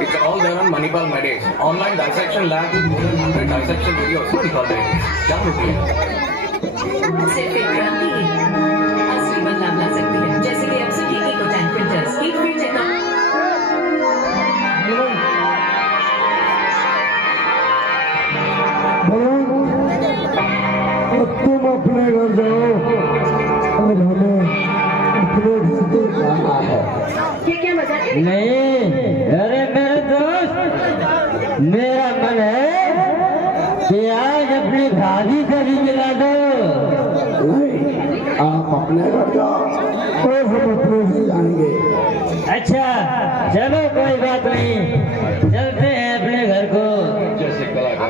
It's all there on Manipal Medics. Online dissection lab with more than 100 dissection videos. Manipal Medics. Download it. सिर्फ एक क्रांति है असली बदलाव ला सकती है जैसे कि अब सभी इकोटैन प्रिंटर्स हीट फ्री टेक्नोलॉजी अब तुम अपने घर जाओ और हमें अपने घर को जाना है। क्या मजाक है? नहीं, अरे मेरे दोस्त, मेरा मन है कि आज अपनी भाभी से भी मिला दो। नहीं, आप अपने घर जाओ और हम अपने घर जाएंगे। अच्छा चलो, कोई बात नहीं, चलते हैं अपने घर को। जैसे कलाकार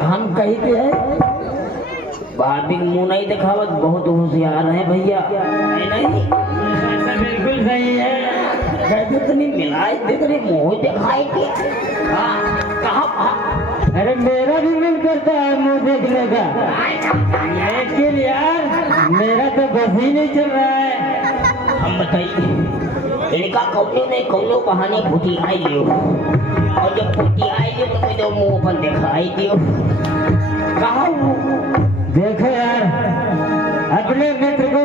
हम कहीं पे है, भाभी मुंह नहीं दिखावत, बहुत होशियार है भैया। नहीं, बिल्कुल सही है। इतनी मिलाई देख रही, मुंह दिखाई दे। कहाँ? अरे मेरा भी मन करता है मुंह देखने का, लेकिन यार मेरा तो बस ही नहीं चल रहा है। हम बताइए, इनका कौनो बहाने फूटी आई लियो, और जब फूटी आई लियो तो मुझे मुंह पर दिखाई दियो। कहाँ हूँ? देखो यार, अपने मित्र को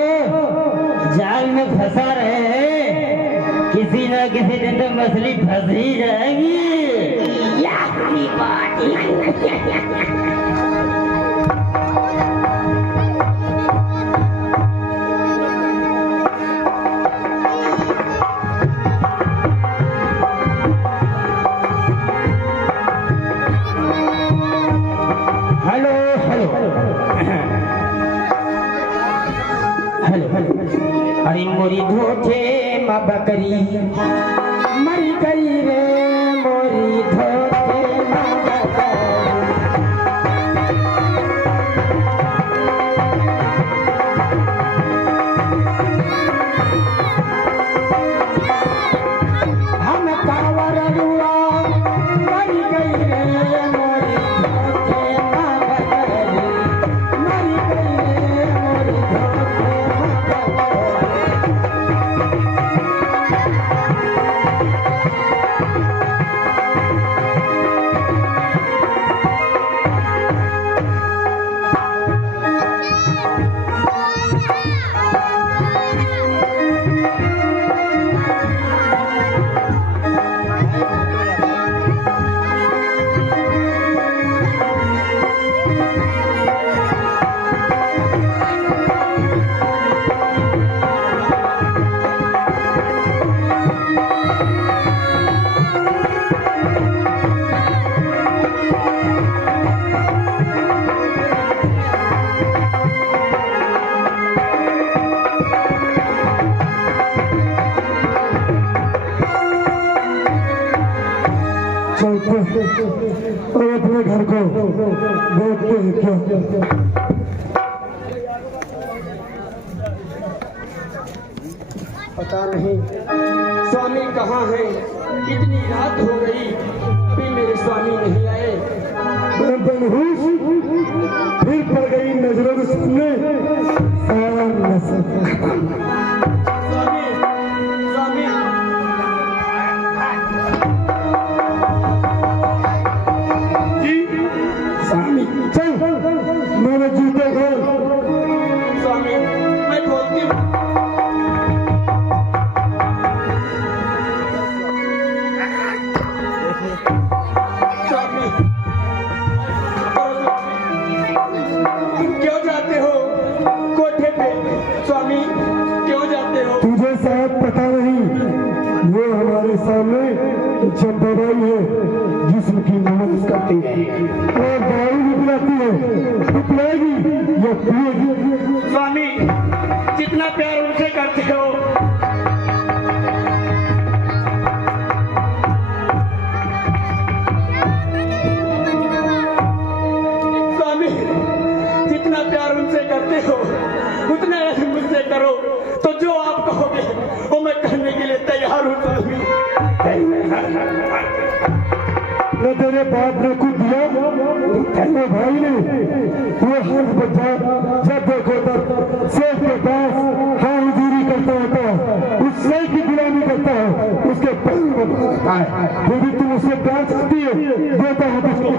जाल में फंसा रहे हैं, किसी न किसी दिन तो मछली फंस ही जाएगी। यही बात अरे मोरी धोखे माँ बकरी मरी गई रे, मोरी धोखे माँ बकरी। हम कांवर रुआ मरी गई रे, मोरी धोखे माँ बकरी मरी गई रे, मोरी धोखे माँ बकरी। चलते और अपने घर को देखते हैं क्या। पता नहीं स्वामी कहाँ हैं, इतनी रात हो गई अभी मेरे स्वामी नहीं आए। मनहूस फिर पड़ गई नजरों के सामने, सारा नजर स्वामी स्वामी जी स्वामी, चल मेरे जूते खोल। स्वामी मैं खोलती हूँ। स्वामी तुम क्यों जाते हो कोठे पे? स्वामी क्यों जाते हो? तुझे शायद पता नहीं, ये हमारे सामने चंपाबाई है, जिसकी नमाज करती है और दारू भी पिलाती है। तू पिलाएगी या पिएगी? स्वामी जितना प्यार उनसे करते हो स्वामी, जितना प्यार उनसे करते हो उतना मुझसे करो, तो जो आप कहोगे वो मैं करने के लिए तैयार हूँ। स्वामी न तेरे बाप ने कुछ दिया, तेरे भाई ने वो हर बच्चा जब देखो तब शेख के पास हाँ हुजूरी करता होता है, उस शेख की गुलामी करता है, उसके पैर में पड़ता है। यदि तुम उससे प्यार चाहती है, देता हूँ तुझको।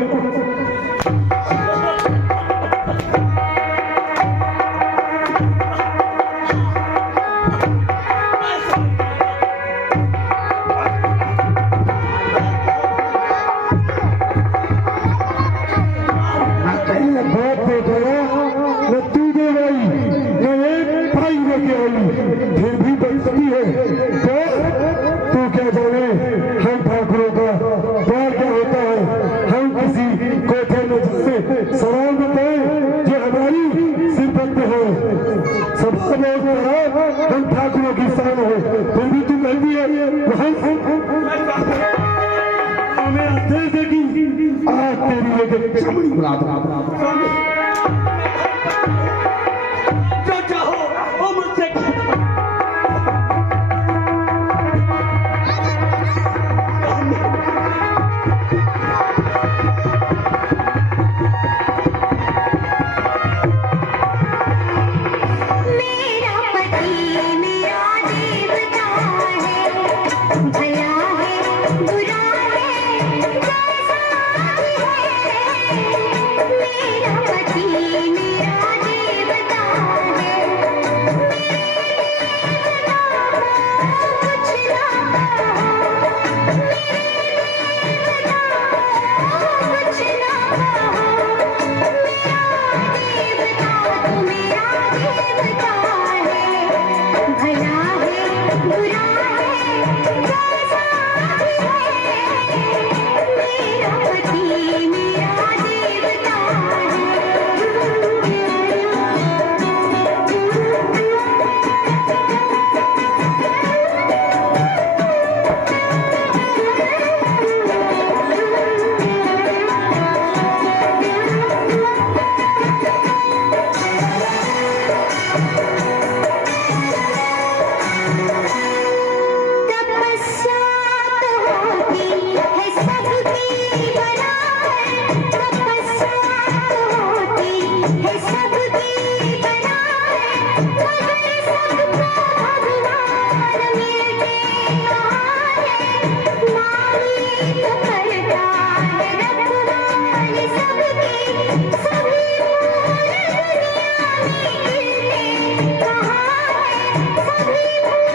भाई लेके आई फिर भी बेइज्जती है। तो तू क्या जाने हम ठाकुरों का प्यार क्या होता है। हम किसी कोठे में जाते सलाम देते जो हमारी सिरपत पे हो। सब हम ठाकुरों की शान है फिर भी तू कह दी है हमें दे देगी आज तेरी एक चमड़ी बना स्वामी जो चाहो वो मुझसे मेरा पति मेरा देवता है, भला है बुरा है जैसा भी है। मेरा पति मेरा देवता है, कुछ ना कुछ ना देवता तू मेरा देवता है, भला है बुरा है जैसा भी है। मेरा पति मेरा देवता तपस्या तो होती है सबकी बराबर, तपस्या तो होती है सबकी बराबर, मगर सबको भगवान मिलते कहाँ है। माही तो करता है रखवाली सबकी, सभी फूल दुनिया में खिलते कहाँ है। सभी फूल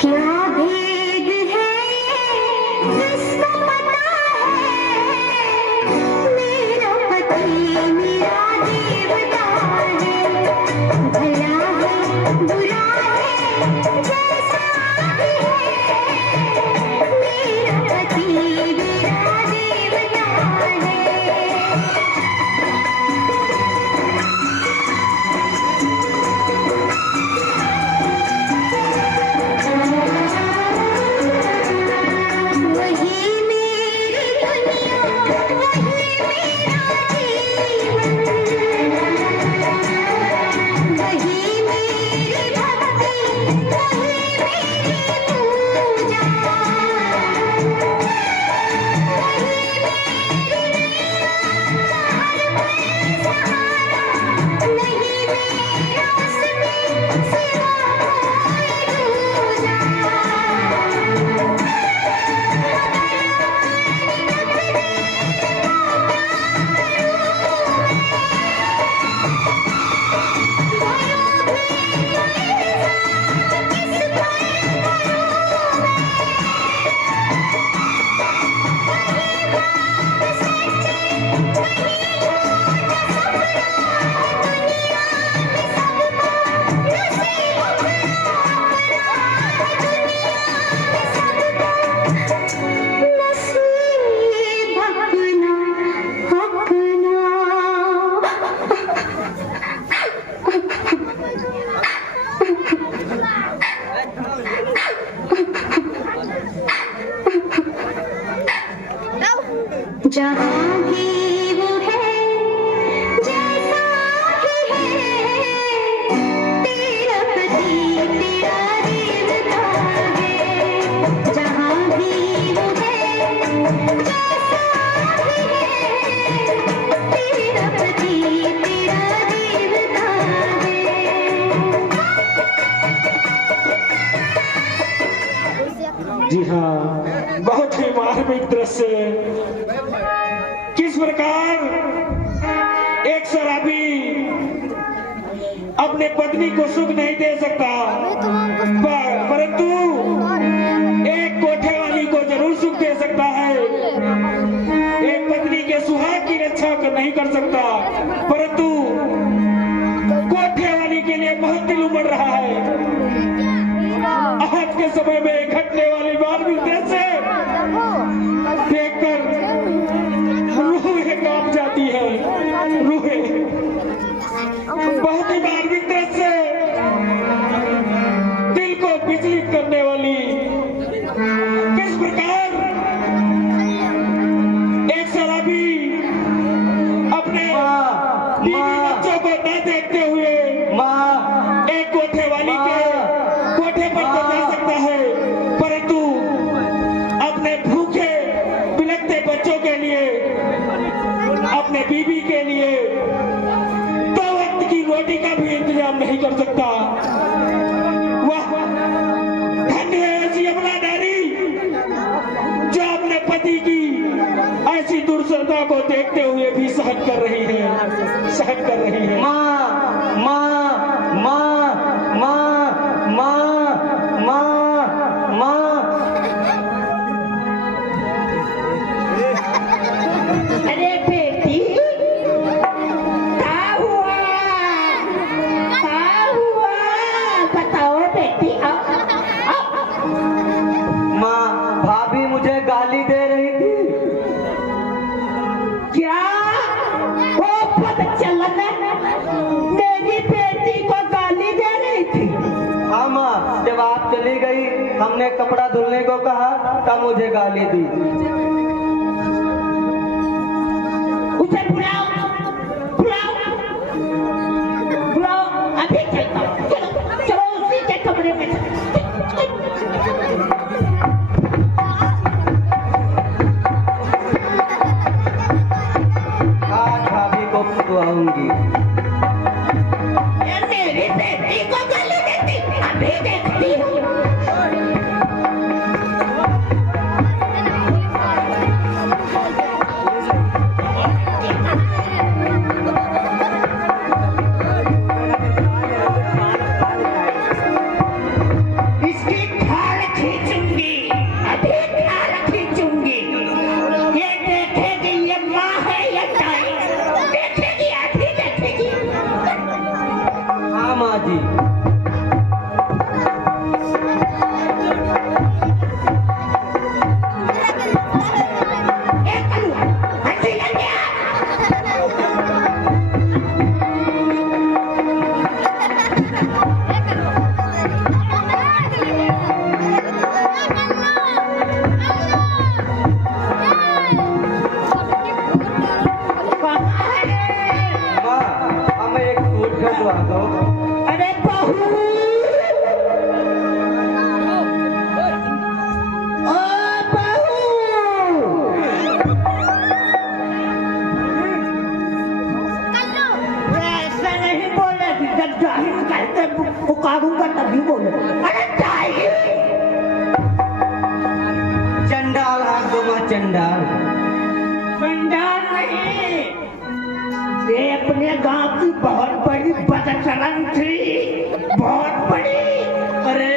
क्या भेद है जिसको पता है। मेरा पति मेरा देवता है, भला है बुरा है जैसा भी है। मेरा पति मेरा देवता है। वही मेरी दुनिया वही मेरा जीवन, वही मेरी भक्ति वही मेरी पूजा, वही मेरी हर पल सहारा, नहीं मेरा उसमें सिवा कोई दूजा। नसीब अपना अपना जहाँ भी वो है जैसा भी है। तेरा पति तेरा देवता है, जहाँ भी वो है जैसा भी है। तेरा पति तेरा देवता है। जी हाँ, बहुत ही मार्मिक दृश्य। किस प्रकार एक शराबी अपने पत्नी को सुख नहीं दे सकता, परंतु एक कोठे वाली को जरूर सुख दे सकता है। एक पत्नी के सुहाग की अच्छा नहीं कर सकता, परंतु कोठे वाली के लिए बहुत दिल उमड़ रहा है। आज के समय में घटने वाली बारहवीं दृश्य देखकर रूहें कांप जाती है, रूहें। बहुत ही मार्मिक दृश्य, दिल को विचलित करने वाली। किस प्रकार एक शराबी अपने बीवी बच्चों को न देखते हुए एक कोठे वाली के कोठे पर तो जा सकता है, परंतु अपने भूखे बिलखते बच्चों के लिए, अपने बीवी के लिए दो वक्त की रोटी का भी इंतजाम नहीं कर सकता। वाह, धन्य है ऐसी अबला नारी जो अपने पति की ऐसी दुर्दशा को देखते हुए भी सहन कर रही है, सहन कर रही है। माँ माँ माँ माँ माँ माँ माँ। अरे बेटी, क्या हुआ? क्या हुआ? बताओ बेटी। आओ। माँ, भाभी मुझे गाली दे रही थी। क्या? वो बदचलन मेरी बेटी को गाली दे रही थी? हाँ माँ, जब आप चली गई हमने कपड़ा धुलने को कहा तब मुझे गाली दी। उसे बुलाओ, बुलाओ, बुलाओ। अभी चलता हूँ। चलो चलो उसी के कमरे में चलो। आज भाभी को खुआऊंगी। ये मेरी बेटी को गाली देती, अभी देखती हूँ। इसकी खाल खींचूंगी, अभी खाल खींचूंगी। ये देखेगी ये माँ है या ताई, देखेगी, अभी देखेगी। हाँ माँ जी। ये करूँ, हंसी लग गया। माँ, हमें एक सूट खरीदवा दो। अरे बहू, ओ बहू, ऐसा नहीं बोले, जब जाहिर कहते पुकारूंगा तभी बोले। अरे चाहिए चंडाल हाथ दो माँ, चंडाल। पंडाल नहीं, ये अपने गांव की बहुत बड़ी बदचलन थी, बहुत बड़ी। अरे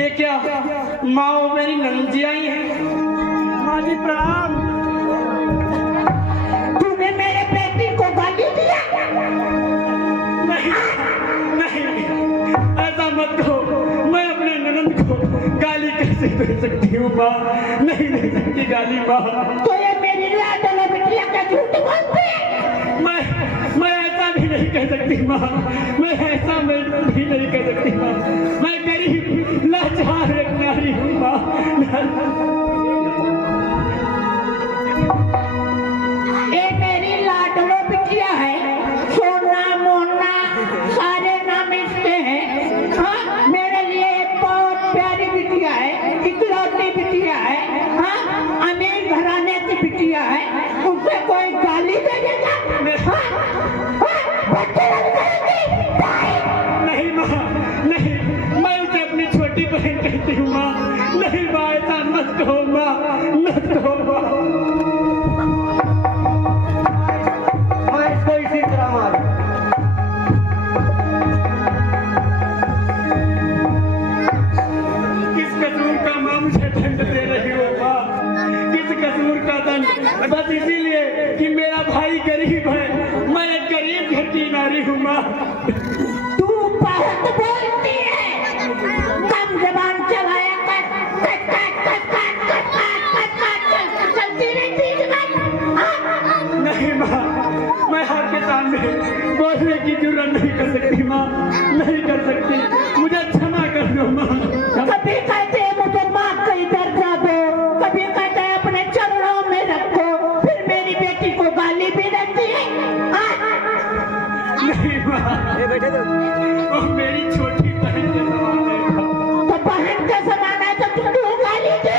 ये क्या, माँ वो मेरी नंदी आई है। माँ जी प्रणाम। तूने मेरे बेटी को गाली दिया? नहीं नहीं, ऐसा मत कहो। मैं अपने ननद को गाली कैसे दे सकती हूँ माँ? नहीं दे सकती गाली माँ। तो ये मेरी लाडली बिटिया का झूठ बोलती है? मैं ऐसा भी नहीं कह सकती माँ, मैं ऐसा मैं भी नहीं कह सकती माँ। मैं गरीब लाचार एक नारी हूँ माँ। ये मेरी लाडलो बिटिया है, सोना मोना सारे नाम इसके हैं। हाँ, मेरे लिए एक बहुत प्यारी बिटिया है, इकलौती बिटिया है। हाँ, अमीर घराने की बिटिया है, उसे कोई गाली दे देगा? हाँ? हाँ? बदचलन करेगी? नहीं माँ, नहीं, मैं उसे अपनी छोटी बहन कहती हूँ माँ। नहीं माँ, ऐसा मत कहो माँ, मत कहो माँ। मैं इसको इसी तरह मारूं। किस कसूर का माँ मुझे दंड दे रही हो माँ? किस कसूर का दंड? बस इसीलिए कि मेरा भाई गरीब है, मैं एक गरीब घर की नारी हूँ माँ। तू बहुत बोलती है, कम जबान चलाया कर, चलती रहती जबान। नहीं माँ, मैं आपके सामने बोलने की जुर्रत नहीं कर सकती माँ, नहीं कर सकती, मुझे क्षमा कर दो माँ। कभी कहते हैं मुझे माँ का दर्जा दो, कभी कहते हैं अपने चरणों में रखो, फिर मेरी बेटी को गाली भी देती है। नहीं माँ, वो मेरी छोटी बहन के समान है। तो बहन का समान है तो तू क्यों गाली दी?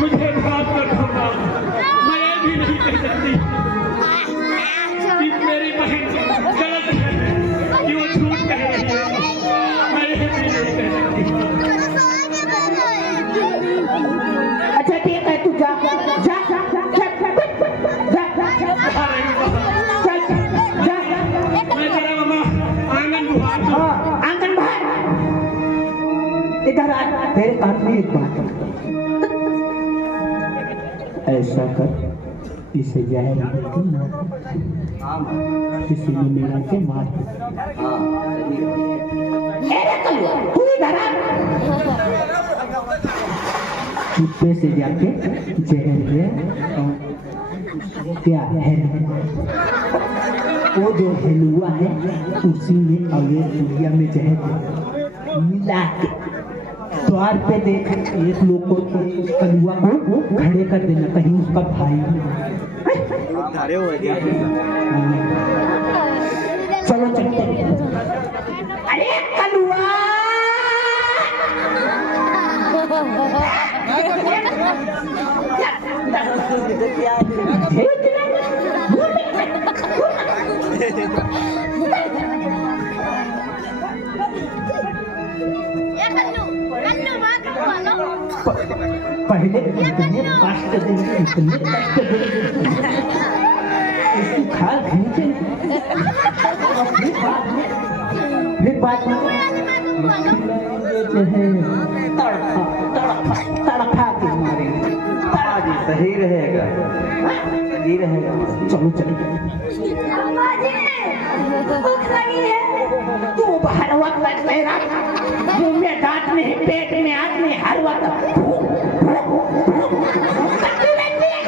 मुझे माफ कर दो माँ, मैं ये भी नहीं कह सकती कि मेरी बहन गलत है, कि वो झूठ कह रही है, मैं ये भी नहीं कह सकती। अच्छा ठीक है, तू जा जा जा जा जा मैं जरा मामा आंगन बुहार दूं। आंगन बाहर इधर आ। तेरे कान में एक बात है, ऐसा कर, इसे जहर देके मार, किसी ने मिला के मार। तू इधर आ, चुप्पे से जाके जहर दे। क्या है वो जो हलवा है उसी में अवे दुनिया में जहर मिला के द्वार पे देख एक लोग को हलवा को खड़े कर देना, कहीं उसका भाई खड़े हो गया। चलो चलते। अरे कलुआ पहले इतने कष्ट देंगे, इतने कष्ट देंगे, इसकी खाल खींचे, फिर बाद में तड़फा तड़फा तड़फा के मारेंगे। सही रहेगा, सही रहेगा। चलो चलो, भूख लगी है, तू हर वक्त मेरा मुंह में दांत नहीं, पेट में हाथ नहीं, हर वक्त करती रहती है।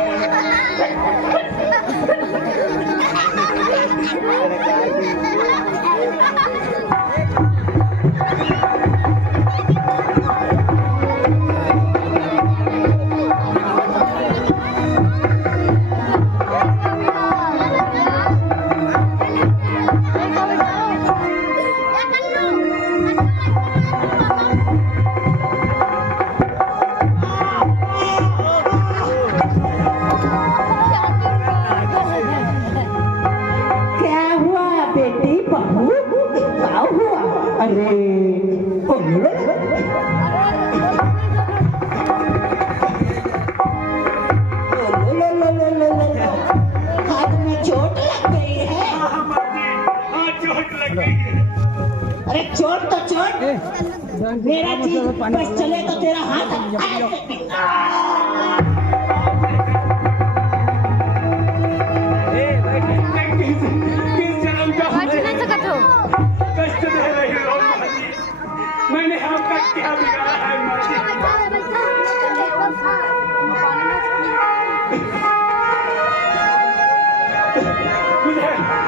अरे चोट तो चोट, मेरा जी बस चले तो तेरा हाथ कष्ट दे रही हो मैंने आपका क्या बिगाड़ा है माजी?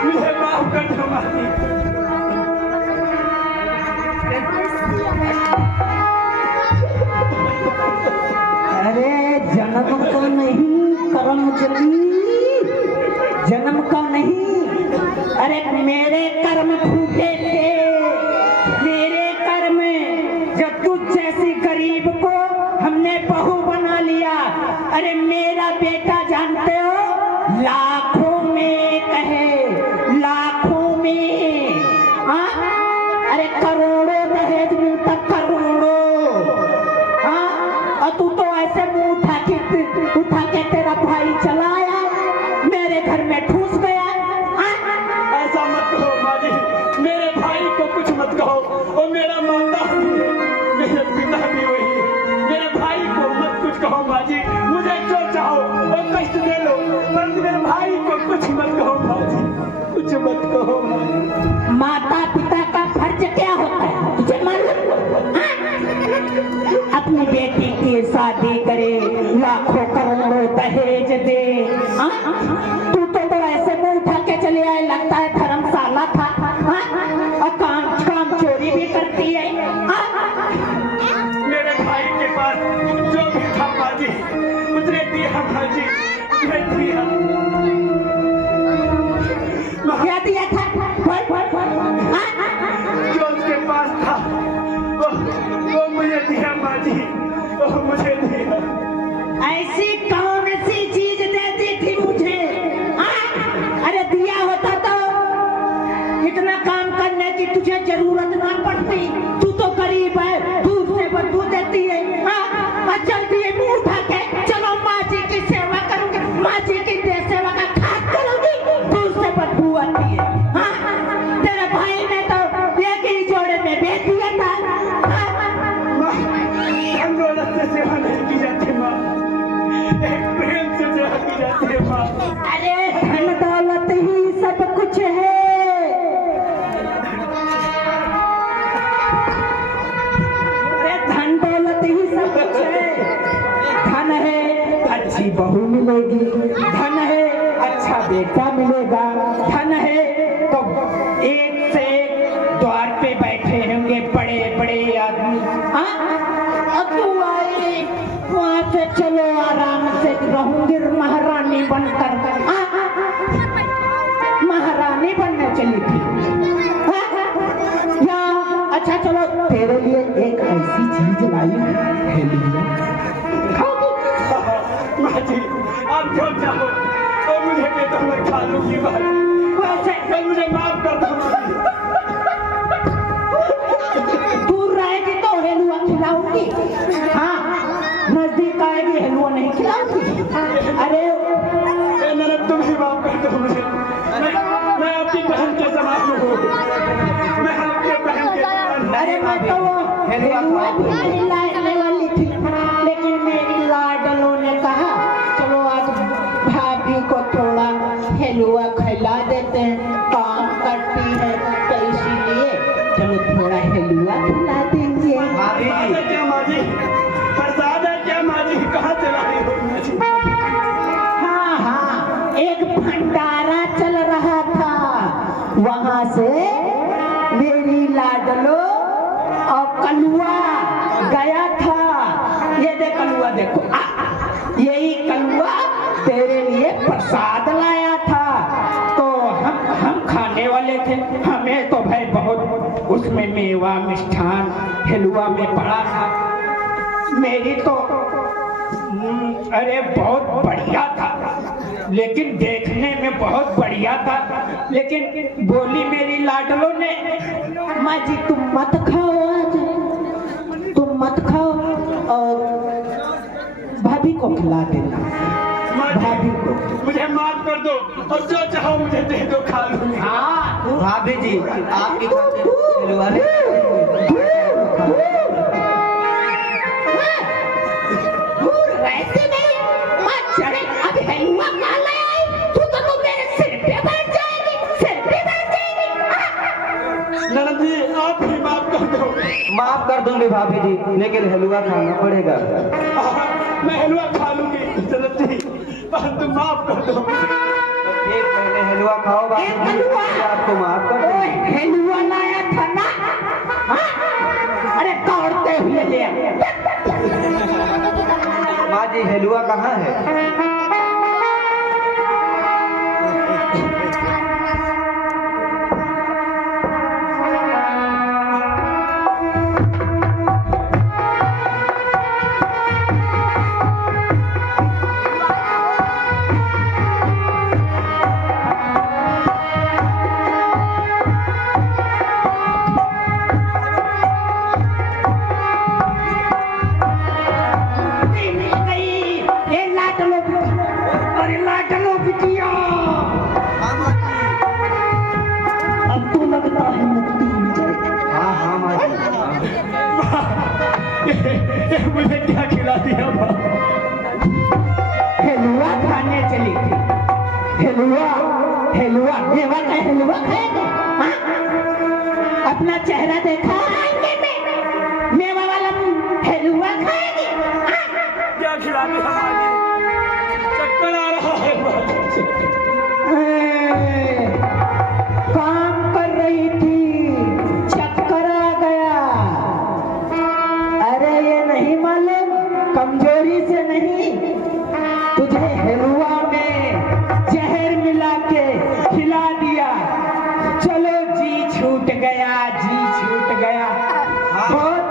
मुझे माफ कर दो माजी। अरे जन्म को नहीं कर्म चली, जन्म का नहीं। अरे मेरे कर्म फूटे थे, मेरे कर्म, जब तुझ जैसी गरीब को हमने बहू बना लिया। अरे मेरा बेटा जानते हो लाखों में कहे, लाखों में, हाँ? अरे करोड़ों दहेज मिलता, करोड़ों, हाँ? और तू तो ऐसे मुंह उठा के तेरा भाई चलाया, मेरे घर में ठूस गया। ऐसा मत कहो माजी, मेरे भाई को कुछ मत कहो, और मेरा माता भी है, मेरे पिता भी वही है, मेरे भाई को मत कुछ कहो माजी, मुझे जो चाहो दे, लाखों करोड़ों दहेज दे। हाँ? तू तो ऐसे मुंह उठा के चले आए, लगता है धर्मशाला था। हाँ? और काम चोरी भी करती है। हाँ? मेरे भाई के पास जो भी था माँ जी मुझे दिया, माँ जी मुझे दिया। क्या दिया था? जो उसके पास था वो मुझे दिया माँ जी, वो मुझे दिया। ऐसी कौन सी चीज देती थी मुझे? अरे दिया होता तो इतना काम करने की तुझे जरूरत ना पड़ती। तू तो गरीब है, दूध से बदबू देती है। और जल्दी ये मुंह उठा के चलो माँ जी की सेवा करूंगी, माँ जी की सेवा का खाक करूंगी, दूध से बदबू आती है। तेरे भाई ने तो एक ही जोड़े में बेच दिया था। हम दौलत से सेवा नहीं की जाती माँ, एक प्रेम से सेवा की जाती है माँ। अरे धन दौलत ही सब कुछ है। अरे धन दौलत ही सब कुछ है। धन है अच्छी बहू मिलेगी, धन है अच्छा बेटा मिलेगा, धन है तो एक से एक द्वार पे बैठे होंगे बड़े बड़े आदमी। अब तू आई वहाँ से चलो आराम से रहूंगी महारानी बनकर। महारानी बनने चली थी। या अच्छा चलो तेरे लिए एक ऐसी चीज लाई है। माँ जी आप जो चाहो तो मुझे दे दो, मैं खा लूंगी माँ जी। वैसे मुझे माफ कर दो माँ जी। दूर रहेगी तो हलवा खिलाऊंगी। हाँ नजदीक आएगी हलवा नहीं खिलाऊंगी। अरे ननद तुम ही माफ कर दो मुझे, मैं आपकी बहन के समान हूँ, मैं आपके बहन के समान। अरे मैं तो वो हलवा खिलाने वाली थी, लेकिन मेरी लाडलों ने कहा चलो आज भाभी को थोड़ा हलवा खिला देते हैं, काम करती है तो इसीलिए चलो थोड़ा हलवा खिला देंगे। प्रसाद है क्या माँ जी, प्रसाद है क्या माँ जी, कहाँ से लाई हो माँ जी? हाँ एक भंडारा चल रहा था, वहां से मेरी लाडलो और कलुआ गया था। ये देख कलुआ देखो, यही कलुआ तेरे लिए प्रसाद लाया था। तो हम खाने वाले थे, हमें तो भाई बहुत उसमें मेवा मिष्ठान हलवा में पड़ा था। मेरी तो अरे बहुत बढ़िया था, लेकिन देखने में बहुत बढ़िया था, लेकिन बोली मेरी लाडलो ने माँ जी तुम मत खाओ, आज तुम मत खाओ और भाभी को खिला देना। भाभी को मुझे माफ कर दो और जो चाहो मुझे दे दो, खा लूंगी। हाँ भाभी जी आपकी हलवा नहीं वैसे नहीं माँ चढ़े अब हलवा खा ले आई, तू मेरे सिर पे बैठ जाएगी, सिर पे बैठ जाएगी। ननद जी आप ही माफ कर दो। माफ कर दूंगी भाभी जी, लेकिन हलवा खाना पड़ेगा। मैं हलवा खा लूंगी ननद जी, परंतु माफ कर दो। एक पहले हलवा खाओ भाभी जी, हलवा? आपको माफ कर ओए दूंगी। हलवा लाया था ना? हाँ? अरे दौड़ते हुए ले आए। माँ जी हलवा कहाँ है? मुझे क्या खिला दिया माँ? हलवा खाने चली थी। हलवा हलवा मेवा का हलवा खाएगा? हाँ? अपना चेहरा देखा आईने में, मेवा वाला हलवा खाएगी? हाँ? क्या खिला चक्कर आ रहा है। काम कर रही थी, चक्कर आ गया। अरे ये नहीं मालूम, कमजोरी से नहीं, तुझे हलवा में जहर मिला के खिला दिया। चलो जी छूट गया, जी छूट गया। बहुत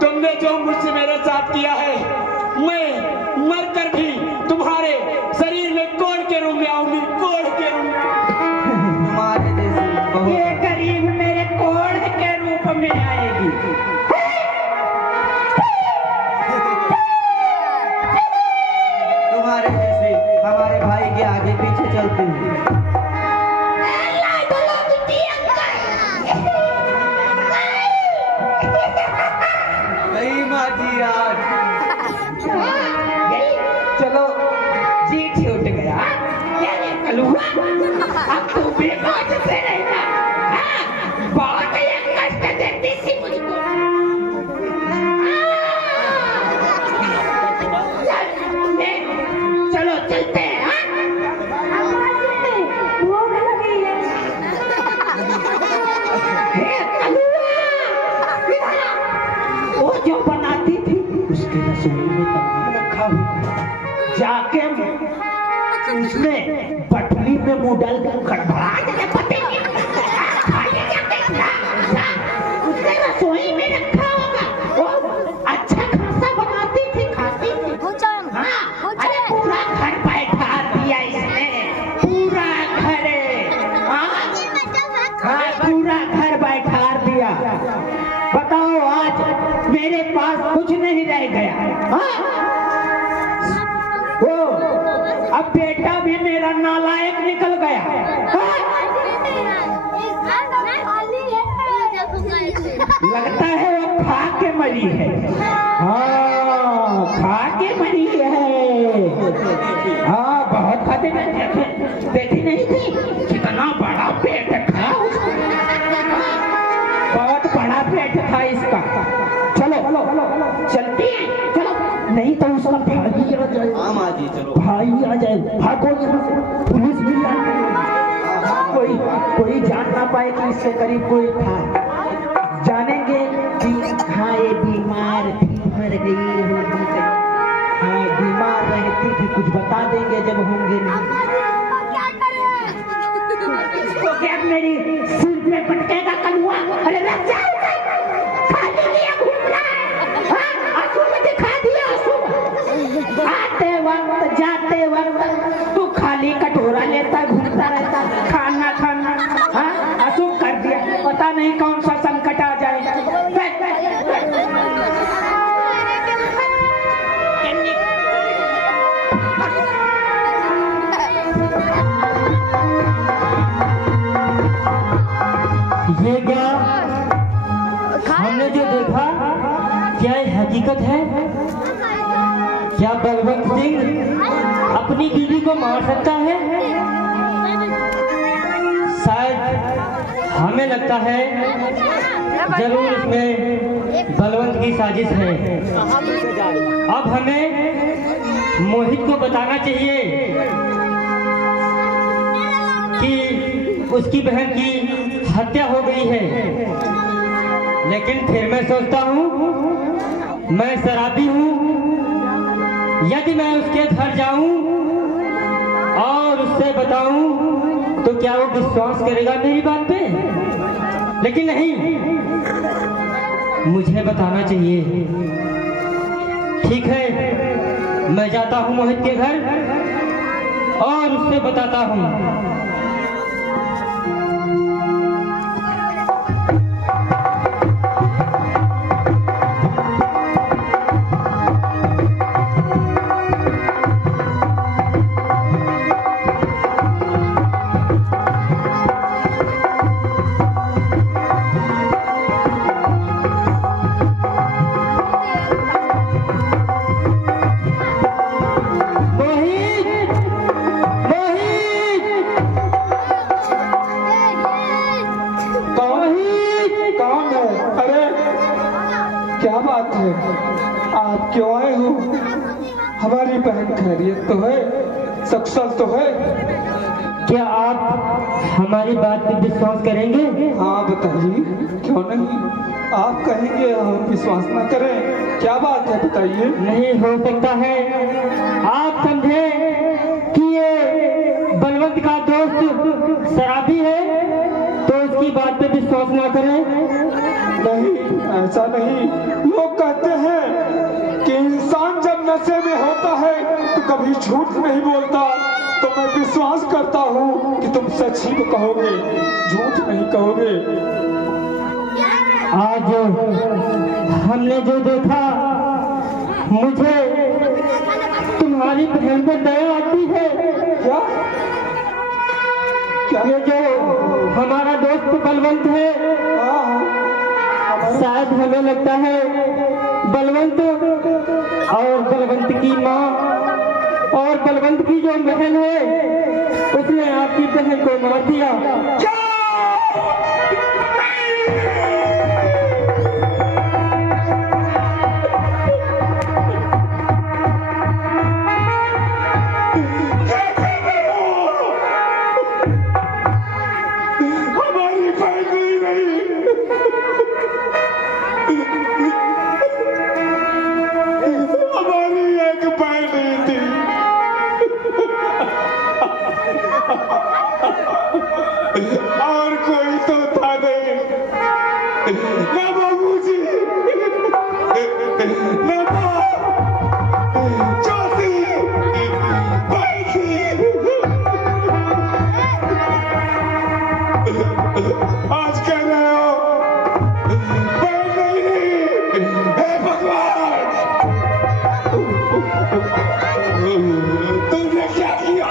तुमने जो मुझसे मेरे साथ किया है, मैं मरकर भी तुम्हारे शरीर में कोड़ के रूप में आऊंगी, कोड़ के रूप में। तुम्हारे जैसी बहू, ये करीब मेरे कोड़ के रूप में आएगी। तुम्हारे जैसे हमारे भाई के आगे पीछे चलती है। नहीं माँ जी यार, चलो जी छूट गया। कलुआ, अब तू भी मौज से रहना। हाँ, बहुत ही कष्ट देती थी मुझको। चलो चलते हैं। वो जो बनाती थी उसके रसोई में तमाम रखा हुआ, जाके उसने पटली में मुंह डाल कर खड़बड़ा के पते उसके रसोई में रखा होगा। वो अच्छा खासा बनाती थी, खाती थी। हाँ, अरे पूरा घर बैठा दिया इसने, पूरा घर। हाँ, पूरा घर बैठा दिया। बताओ आज मेरे पास कुछ नहीं रह गया। हाँ? वो अब बेटा भी मेरा नालायक निकल गया। हाँ? लगता है वो खा के मरी है। हाँ, खा के मरी है। हाँ, बहुत खाते में देखी नहीं थी, कितना बड़ा पेट था उसका। बहुत बड़ा पेट था इसका। चलो चलती है, चलो, नहीं तो उसका भाई आ जाए। हाँ माँ जी चलो। भाई आ जाए, भागो यहाँ से, पुलिस भी आ जाए। कोई जान ना पाए कि इसके करीब कोई था। जानेंगे कि हाँ ये बीमार थी, मर गई होगी। हाँ, बीमार रहती थी, कुछ बता देंगे जब होंगे नहीं। तो क्या मेरी सिर में पटकेगा कलुआ? अरे लग जाओ, खाली लिया घूम रहा है। हाँ, आंसू में दिखा दिया आंसू। आते वक्त जाते वक्त तू खाली कटोरा लेता घूमता रहता, खाना खाना। हाँ, आंसू कर दिया, पता नहीं कौन सा संकट आ जाए। ये क्या हमने जो देखा, क्या ये हकीकत है? क्या बलवंत सिंह अपनी बीवी को मार सकता है? शायद हमें लगता है जरूर इसमें बलवंत की साजिश है। अब हमें मोहित को बताना चाहिए कि उसकी बहन की हत्या हो गई है। लेकिन फिर मैं सोचता हूँ, मैं शराबी हूँ, यदि मैं उसके घर जाऊं और उससे बताऊं तो क्या वो विश्वास करेगा मेरी बात पे? लेकिन नहीं, मुझे बताना चाहिए। ठीक है, मैं जाता हूं मोहित के घर और उससे बताता हूं। हमारी बहन खैरियत तो है, सक्सल तो है। क्या आप हमारी बात पर विश्वास करेंगे? हाँ बताइए, क्यों नहीं, आप कहेंगे हम विश्वास न करें, क्या बात है बताइए। नहीं हो सकता है आप समझे कि ये बलवंत का दोस्त शराबी है तो इसकी बात पे विश्वास ना करें। नहीं, ऐसा नहीं। लोग कहते हैं कि इंसान जब नशे में होता है तो कभी झूठ नहीं बोलता, तो मैं विश्वास करता हूँ कि तुम सच ही कहोगे, झूठ नहीं कहोगे। आज हमने जो देखा, मुझे तुम्हारी बहन पर दया आती है। क्या क्या? ये जो हमारा दोस्त बलवंत है, शायद हमें लगता है बलवंत और बलवंत की माँ और बलवंत की जो बहन है उसने आपकी बहन को मार दिया। और कोई तो था नहीं, ना बाबूजी, ना माँ, चौथी, भाई थी। आज कह रहे हो बहन नहीं, हे भगवान, तुमने क्या किया?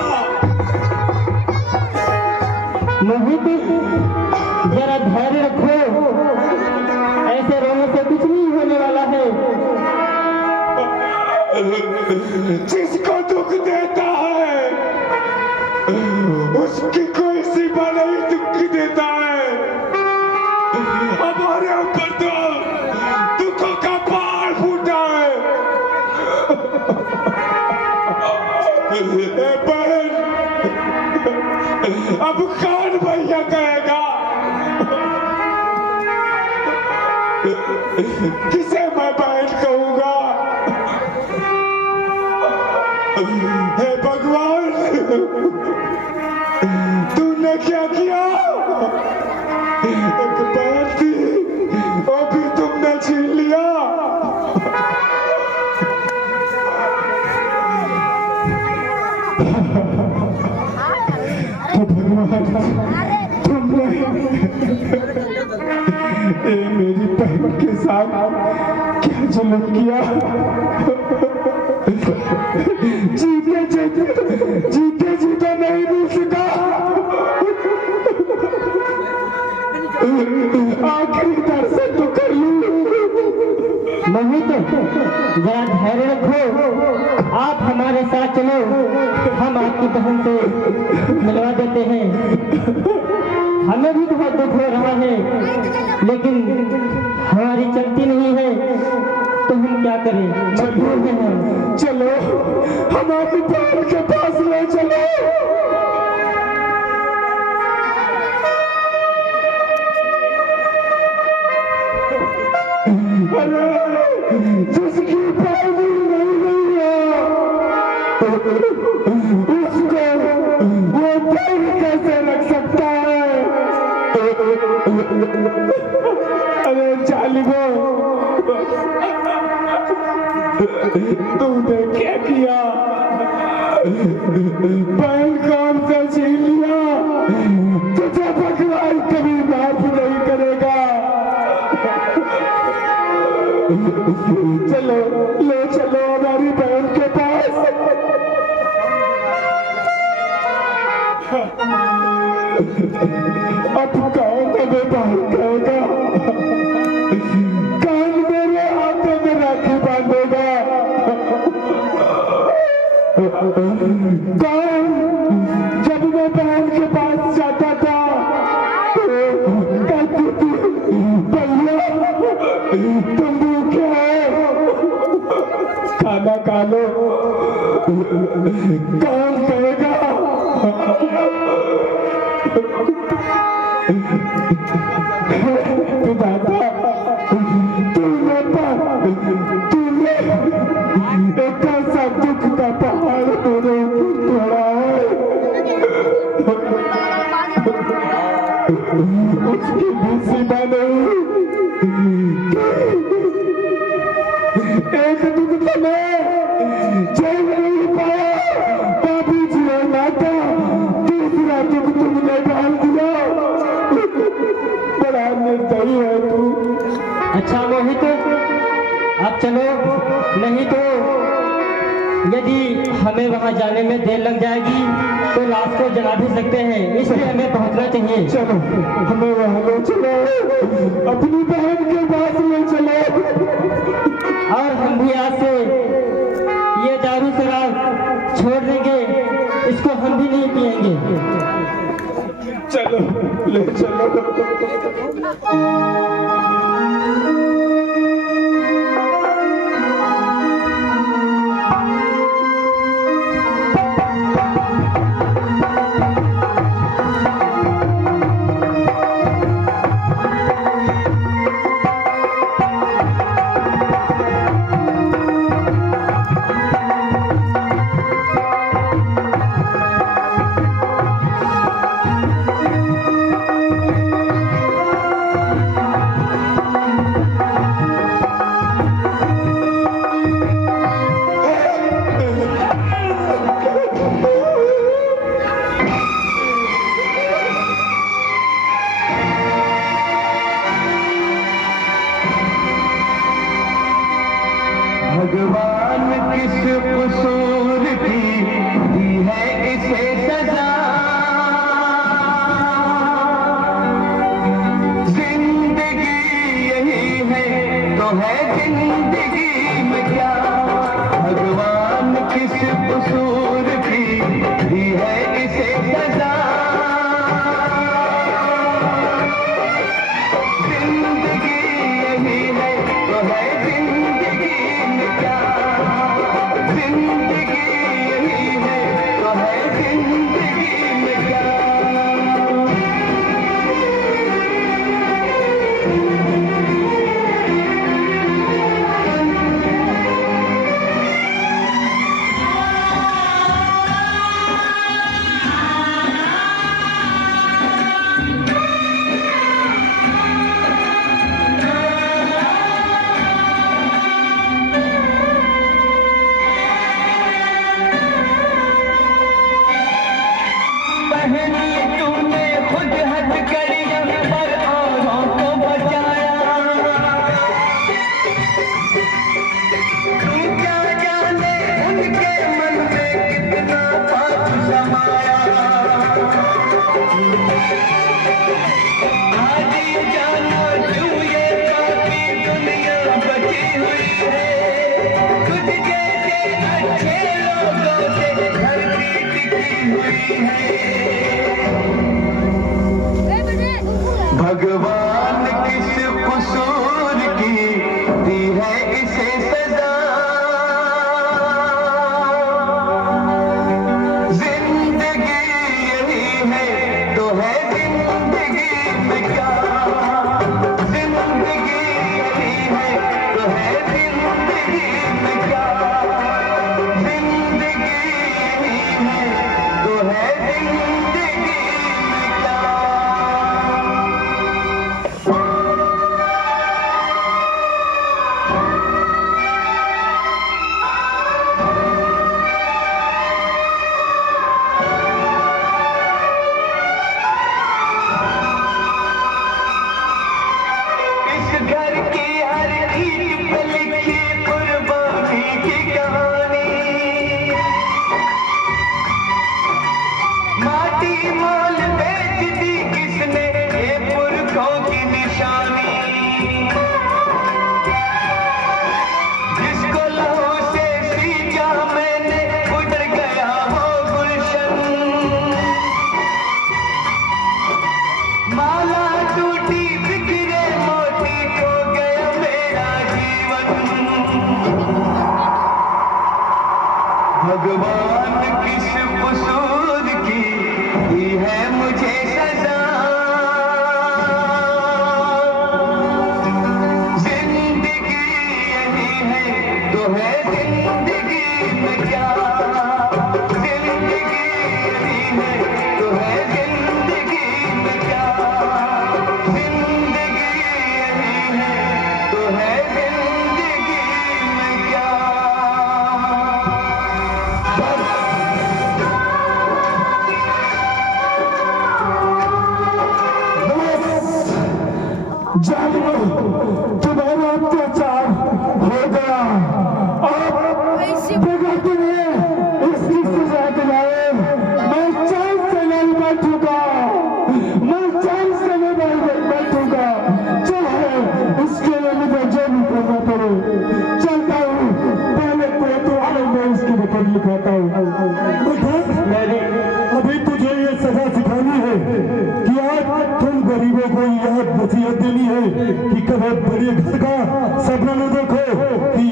मोहित, जरा धैर्य रखो, ऐसे रोने से कुछ नहीं होने वाला है। जिसको दुख देता है उसकी कोई सीमा नहीं दुख देता है। हमारे ऊपर तो दुखों का पहाड़ फूटा है। ए बहन, अब कौन भैया कहेगा? किसे मैं बहन कहूंगा? हे भगवान, तूने क्या किया? एक बहन थी, वो भी तुमने छीन लिया। तो भगवान, तुमने मेरी बहन के साथ क्या जुल्म किया? जीते जीते नहीं मिल सका, आखिरी दर्शन तो कर लूं। मोहित, जरा धैर्य रखो, आप हमारे साथ चलो, हम आपकी बहन से मिलवा देते हैं। हमें भी बहुत दुख हो रहा है, लेकिन हमारी चलती नहीं है, तो हम क्या करें, मजबूर हैं हम। चलो, हम अपनी बहन के पास ले चलो। अरे जिसकी पैदी नहीं गई है उसको वो पैर कैसे रख सकता है? अरे जालिमो, तुमने क्या किया? पैर कौन सा छीन लिया? तुझे भगवान कभी माफ नहीं करेगा। चलो, ले चलो हमारी बहन के पास। अब कौन हमें बाहर करेगा? कौन मेरे हाथों में राखी बांधेगा? कौन? जब मैं बहन के पास जाता था तो कहती थी, भैया तुम भूखे हो, खाना खा लो। कौन कहेगा? विधाता, तूने एक ऐसा दुख का पहाड़ मेरे ऊपर तोड़ा है, उसकी भी सीमा नहीं। एक दुख तो मैं झेल नहीं पाया, बाबू जी और माता, दूसरा दुख तुमने डाल दिया। बड़ा निर्दयी है तू। अच्छा मोहित, अब चलो, नहीं तो यदि हमें वहां जाने में देर लग जाएगी तो लाश को जला भी सकते हैं, इसलिए हमें पहुंचना चाहिए। चलो, हमें वहां ले चलो, अपनी बहन के पास ले चलो। और हम भी आज से ये दारू शराब छोड़ देंगे, इसको हम भी नहीं पिएंगे। चलो, ले चलो। भगवान किस कसूर की दी है इसे सजा, जिंदगी यही है तो है जिंदगी में क्या, भगवान किस कसूर की दी है इसे सजा, जिंदगी यही है तो है जिंदगी में क्या, जिंदगी यही है तो है जिंदगी में क्या। बहनी तूने खुद हद करी पर औरों को बचाया, तू क्या जाने उनके मन में कितना पाप समाया, आज ये जानो क्यों ये पापी दुनिया बची हुई है, तुझ जैसे अच्छे लोगों से धरती टिकी हुई है। भगवान किस कसूर की दी है इसे सजा, जिंदगी यही है तो है जिंदगी में क्या, जिंदगी यही है तो है जिंदगी में क्या, जिंदगी यही है तो है जिंदगी भगवान किस कसूर की दी है मुझे सजा। जिंदगी यही है तो है जिंदगी में क्या, जिंदगी यही है तो है जिंदगी में क्या, जिंदगी यही है तो है जिंदगी में क्या। जानो तुम्हारा अत्याचार हो गया, अब जगह तुम्हें इसकी सजा दिलाए मैं चैन से नहीं बैठूंगा, मैं चैन से नहीं बैठूंगा। चाहे इसके लिए मुझे जो भी करना पड़े चलता हूँ, पहले तो आने में इसकी बकरी लिखाता हूँ। अभी तुझे ये सजा सिखानी है कि आज तुम गरीबों को याद नसीहत देनी है कि कभी बड़े घर का सपना न देखो कि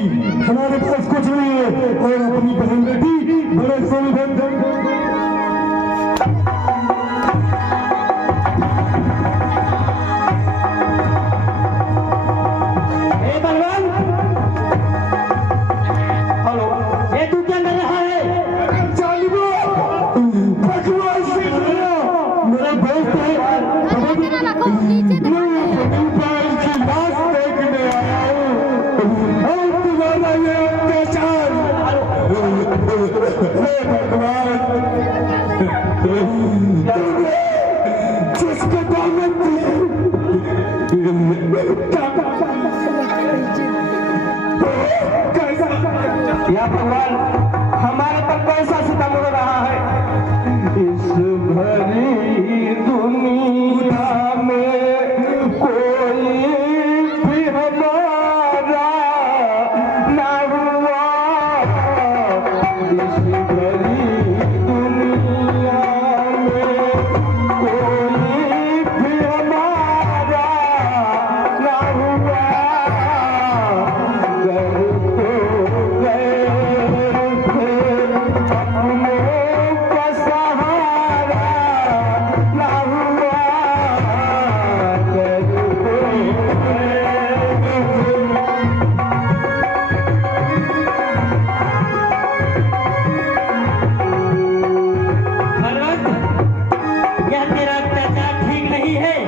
हमारे पास कुछ नहीं है और अपनी बहन बेटी बड़े सोने बन हेलो, ये तू क्या कर रहा है? मेरा दोस्त है, लाश देखने आया हूँ और तुम्हारा ये अत्याचार। हे भगवान, जिसको दामन दी या भगवान हमारे पर कैसा सितम हो रहा है। इस भरी दुनिया में कोई भी हमारा ना हुआ, इस भरी दुनिया में कोई भी हमारा ना हुआ। घर तो गए थे अपनों का सहारा ना हुआ, घर तो गए भगवत, यह तेरा अत्याचार ठीक नहीं है।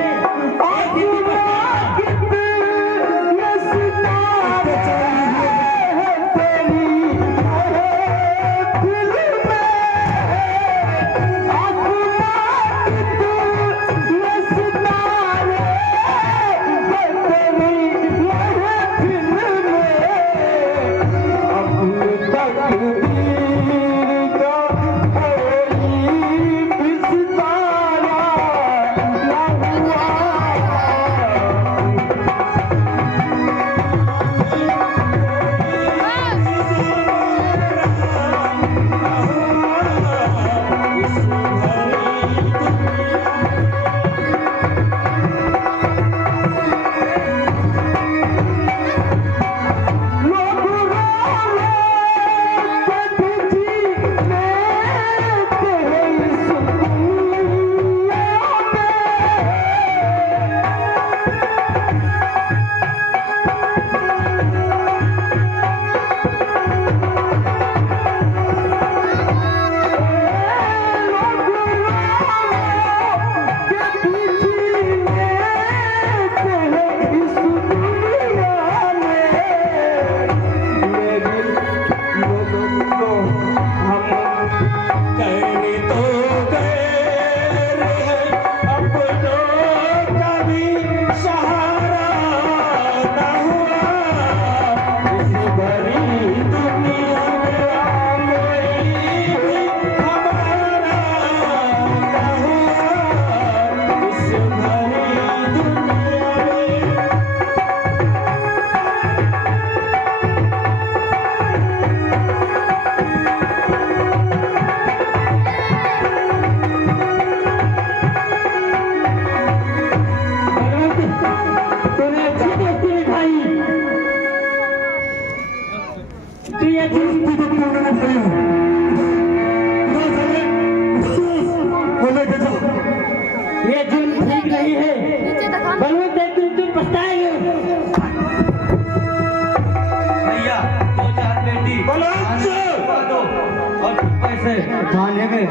से थाने में।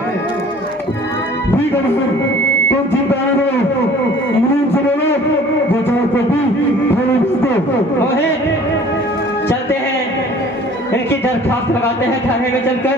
ठीक है तुम चिंता न करो, मुनीम से बोलो 2-4 पेटी थाने भेज दो। मोहित चलते हैं, इनकी दरखास्त लगाते हैं थाने में चलकर।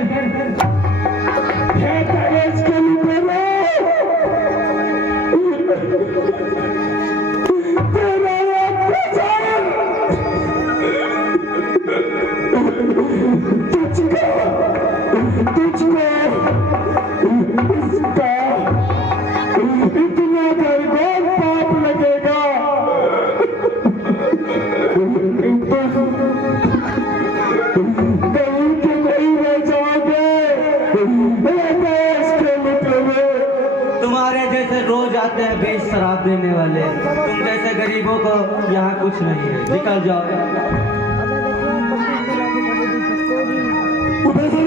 इतना दर्द पाप लगेगा, कहीं के नहीं रह जाओगे। तुम्हारे जैसे रोज आते हैं बेच शराब देने वाले, तुम जैसे गरीबों को यहाँ कुछ नहीं है, निकल जाओ। उधर से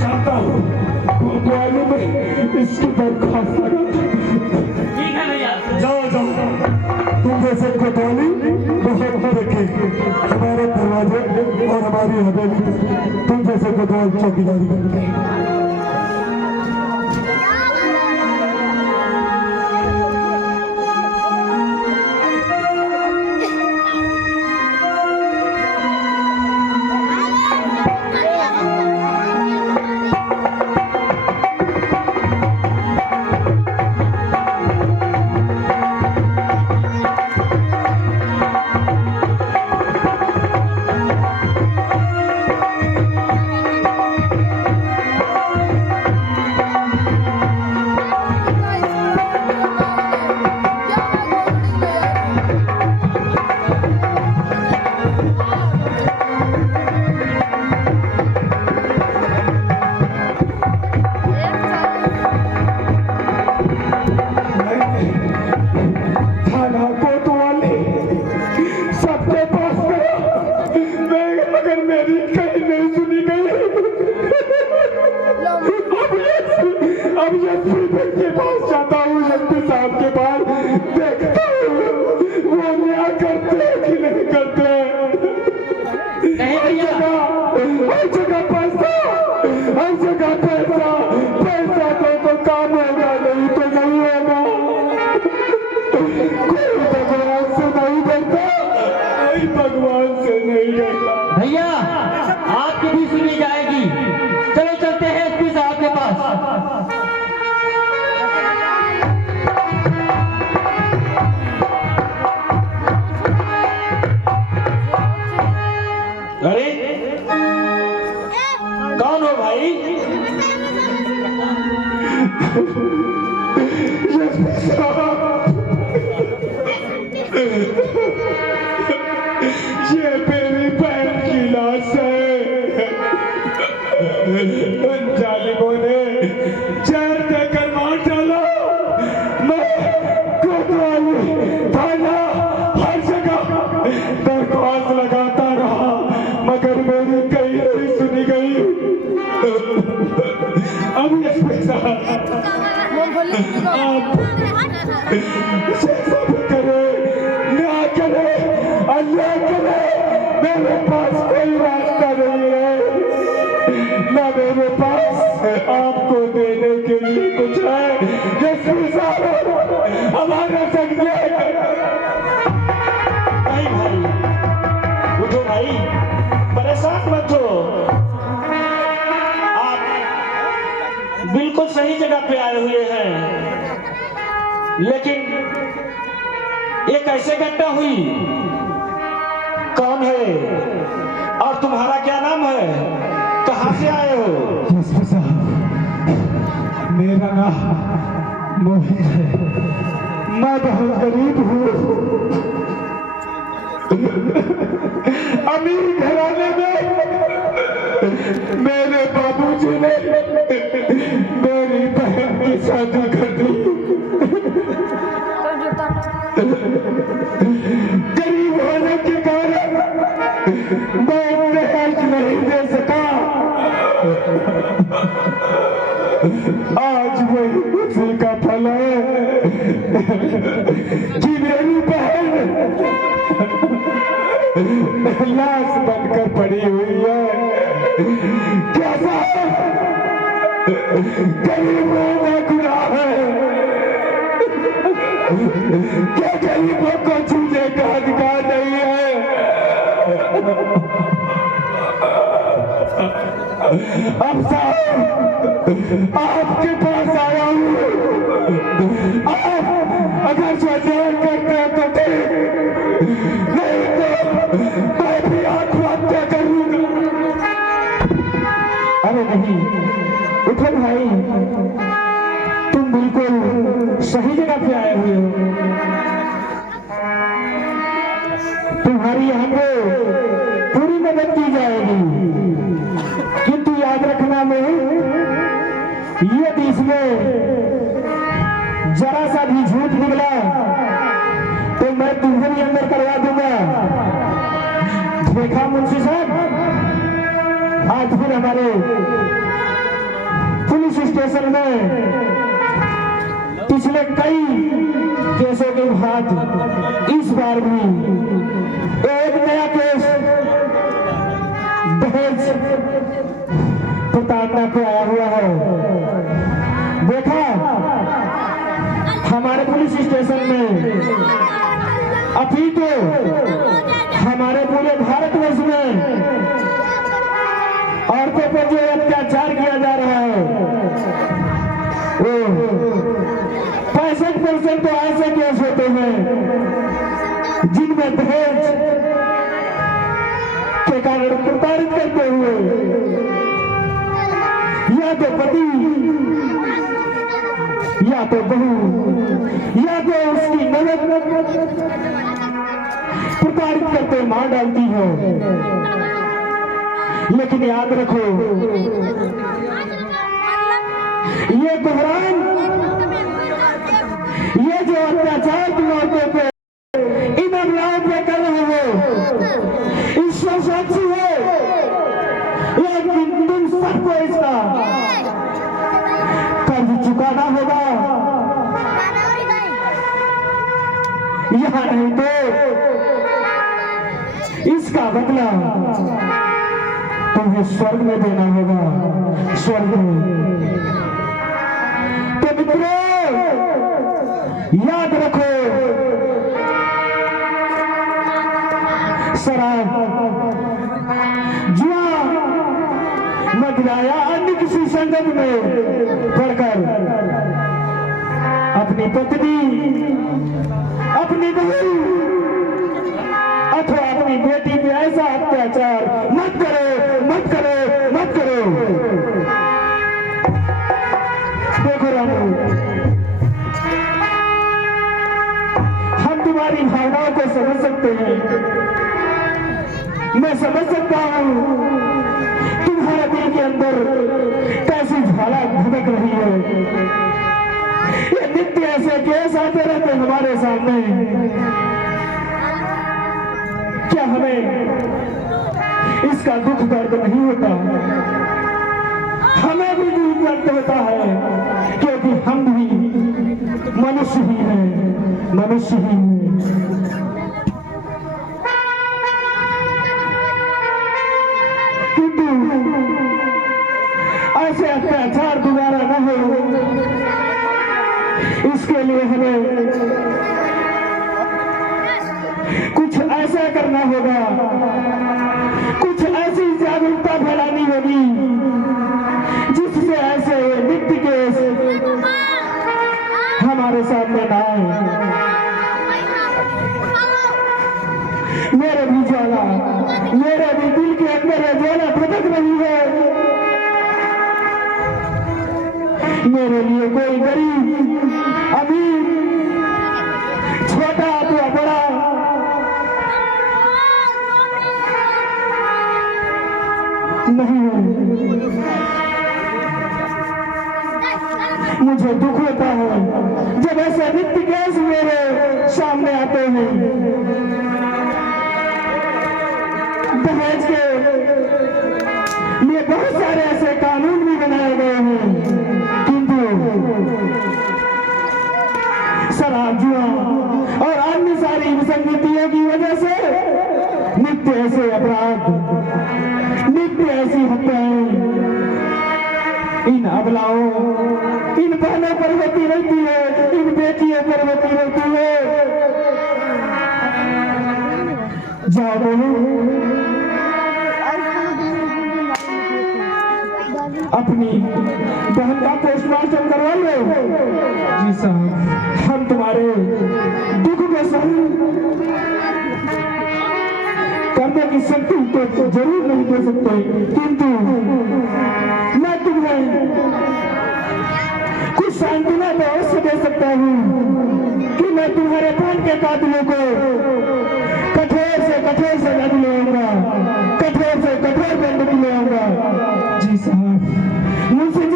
चाहता हूँ कोतवाली में इसकी दरखास्त लगा। ठीक है भैया, जाओ तुम जैसे कोतवाली बहुत देखे हमारे दरवाजे और हमारी हवेली पे तुम जैसे कोतवाल चौकीदारी करते हैं। अब के पास जाता हूँ, एसपी साहब के पास देखता हूँ वो न्याय करते कि नहीं करते। हर जगह पैसा, हर जगह पैसा, पैसा तो काम होगा, नहीं तो नहीं होगा। कोई भगवान से नहीं डरता, कोई भगवान से नहीं डरता। भैया आपकी भी सुनी जाएगी, चलो चलते हैं एसपी साहब के पास। अरे कौन हो भाई? ये मेरी बहन की लाश है। उन जालिमों ने जहर देकर मार डाला। मैं कोतवाली थाना हर जगह दरख्वास्त लगाता रहा, मगर मेरी कहीं नहीं सुनी गई। अब एसपी साहब आप सब करे, न्याय करे, अन्याय करे, मेरे पास कोई रास्ता नहीं है, ना मेरे पास आपको देने के लिए कुछ है। एसपी साहब हमारा समझे। नहीं भाई, उठो भाई, परेशान मत हो। आप बिल्कुल सही जगह पे आए हुए हैं, लेकिन ये कैसे घटना हुई? कौन है और तुम्हारा क्या नाम है? कहाँ से आए हो? एसपी साहब, मेरा नाम मोहित है, मैं बहुत गरीब हूँ। अमीर घराने में मेरे बाबूजी ने मेरी बहन की शादी कर दी। गरीब होने के कारण मैं दहेज नहीं दे सका। आज वही उसी का फल है कि मेरी बहन लाश बनकर पड़ी हुई है। कैसा गरीबों में गुनाह है, क्या गरीबों को छूने का अधिकार नहीं है? अब साहब आपके पास आया हूँ, आप अगर स्वीकार करते हैं तो ठीक, नहीं तो मैं भी आत्महत्या करूंगा। अरे नहीं उठो भाई, तुम बिल्कुल सही जगह पे आए हुए हो। तुम्हारी यहाँ पे पूरी मदद की जाएगी, किंतु याद रखना में यदि इसमें जरा सा भी झूठ निकला तो मैं तुम्हें भी अंदर करवा दूंगा। देखा मुंशी साहब, आज फिर हमारे पुलिस स्टेशन में पिछले कई केसों के बाद इस बार भी एक नया केस दहेज प्रताड़ना पे आया हुआ है। देखा हमारे पुलिस स्टेशन में अभी तो हमारे पूरे भारतवर्ष में औरतों पर जो अत्याचार किया जा रहा है, वो 65% तो ऐसे केस होते हैं जिनमें दहेज के कारण प्रताड़ित करते हुए या तो पति या तो बहू या तो उसकी ननद प्रताड़ित करते मार डालती है। लेकिन याद रखो, ये बहरान, ये जो अत्याचार तुम औरतों पे इन अमलाओं पे कर रहे हो, ईश्वर साक्षी है, एक दिन तुम सबको इसका कर्ज चुकाना होगा। यहाँ नहीं तो इसका बदला तुम्हें स्वर्ग में देना होगा, स्वर्ग में। तो मित्रों याद रखो, शराब, जुआ, मदिरा या अन्य किसी संगत में पढ़कर अपनी पत्नी, अपनी बहू अथवा अपनी बेटी पे ऐसा अत्याचार मत करो, मत करो, मत करो। देखो रामू, हम तुम्हारी भावनाओं को समझ सकते हैं, मैं समझ सकता हूँ तुम्हारे दिल के अंदर कैसी ज्वाला भड़क रही है। ये नित्य ऐसे केस आते रहते हमारे सामने, क्या हमें इसका दुख दर्द नहीं होता? हमें भी दुख दर्द होता है, क्योंकि हम भी मनुष्य ही हैं, मनुष्य ही हैं। किंतु ऐसे अत्याचार दोबारा न हो, इसके लिए हमें कुछ ऐसा करना होगा, कुछ ऐसी जागरूकता फैलानी होगी जिससे ऐसे नित्य केस हमारे सामने न आए। मेरे भी ज्वाला, मेरे भी दिल के अंदर ज्वाला भड़क रही है। मेरे लिए कोई गरीब, अमीर, छोटा अथवा बड़ा नहीं है। मुझे दुख होता है जब ऐसे नित्य केस मेरे सामने आते हैं। दहेज के लिए बहुत सारे ऐसे कानून भी बनाए गए हैं, किंतु शराब जुआ और अन्य सारी विसंगतियों की वजह से नित्य ऐसे अपराध, नित्य ऐसी हत्याएं इन अबलाओं, इन बहनों पर होती रहती है, इन बेटियों पर होती रहती है। जाओ बोलो, अपनी बहन का पोस्टमार्टम करवा लो। जी साहब, हम तुम्हारे दुख में सहन करने की शक्ति तो जरूर नहीं दे सकते, किंतु मैं तुम्हें कुछ सांत्वना तो अवश्य दे सकता हूँ कि मैं तुम्हारे बहन के कातिलों को कठोर से कठोर सजा दिलाऊंगा, कठोर से कठोर दंड दिलाऊंगा। जी साहब, मुंशी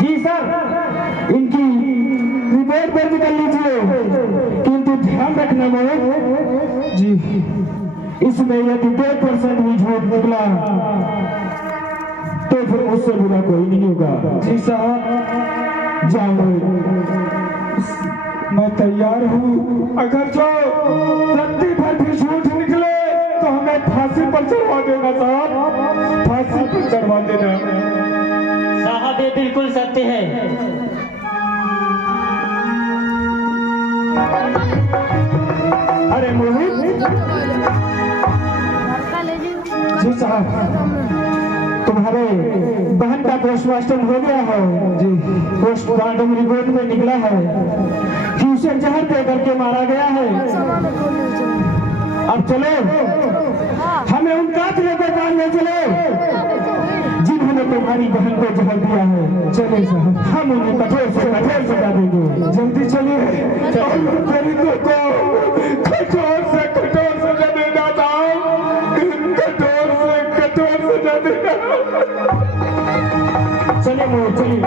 जी सर, इनकी रिपोर्ट दर्ज कर लीजिए, किंतु ध्यान रखना मोहन जी, इसमें यदि 2% भी झूठ निकला तो फिर उससे बुरा कोई नहीं होगा। जी साहब, जाओ, मैं तैयार हूँ। अगर जो रत्ती पर भी झूठ निकले तो हमें फांसी पर चढ़वा देना साहब, फांसी पर चढ़वा देना। साहब ये बिल्कुल सत्य है। अरे मोहित जी साहब, तुम्हारे बहन का पोस्टमार्टम हो गया है जी। पोस्टमार्टम रिपोर्ट में निकला है कि उसे जहर दे करके मारा गया है। अब चलो, हमें उन कातिलों को मारने चलो जिन्होंने तुम्हारी बहन को जहर दिया है। चले साहब, हम उन्हें कठोर से कठोर सजा देंगे। जल्दी चलिए, गरीबों को कठोर से कठोर सजा देना साहब, कठोर से कठोर सजा देना। चलिए मोह, चलिए।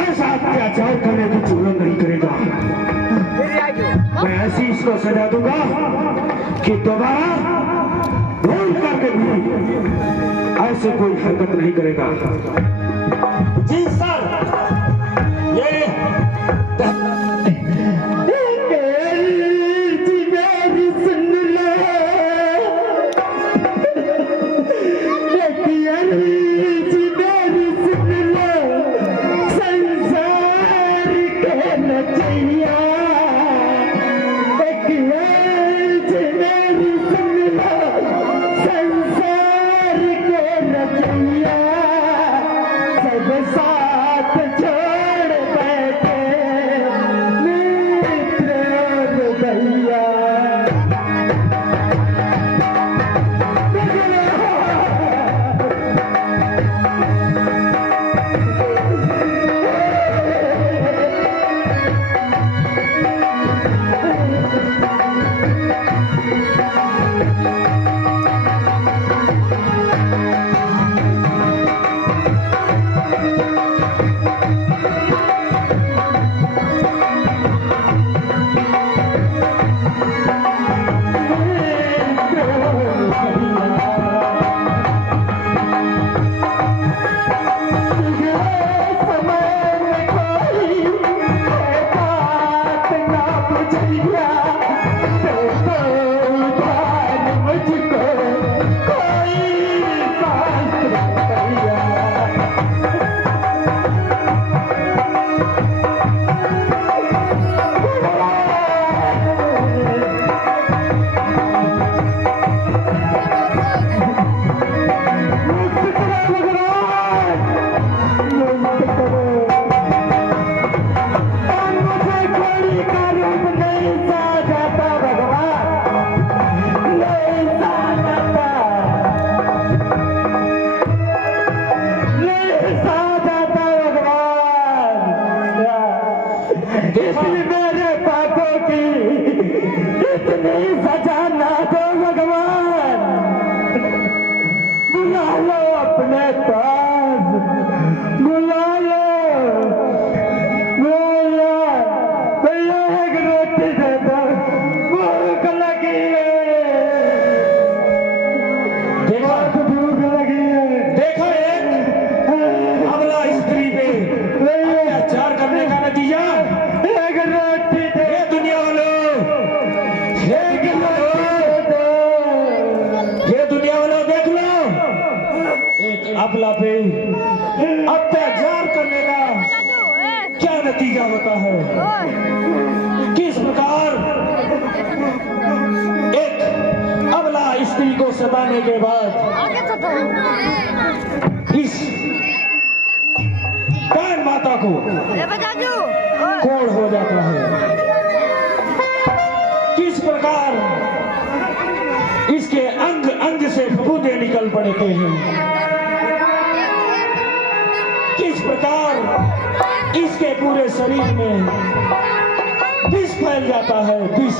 ऐसा अत्याचार करने की चूलन नहीं करेगा। मैं ऐसी इसको सजा दूंगा कि दोबारा भूल करके भी ऐसे कोई हरकत नहीं करेगा। जी सर, ये मेरे पापों की इतनी सजा ना दो भगवान। बुला लो अपने पास, बुला लो। भैया एक रोटी दे दो, भूख लगी है। भूख लगी है। देखो एक अबला स्त्री पे अत्याचार करने का नतीजा। एक रोटी दे ये दुनिया वालों, ये दुनिया वालों देख लो, एक अबला पे अत्याचार करने का क्या नतीजा होता है। किस प्रकार एक अबला स्त्री को सताने के बाद इस कान माता को कोढ़ हो जाता है। किस प्रकार इसके अंग अंग से फफूंदे निकल पड़ते हैं। किस प्रकार इसके पूरे शरीर में विष फैल जाता है। विष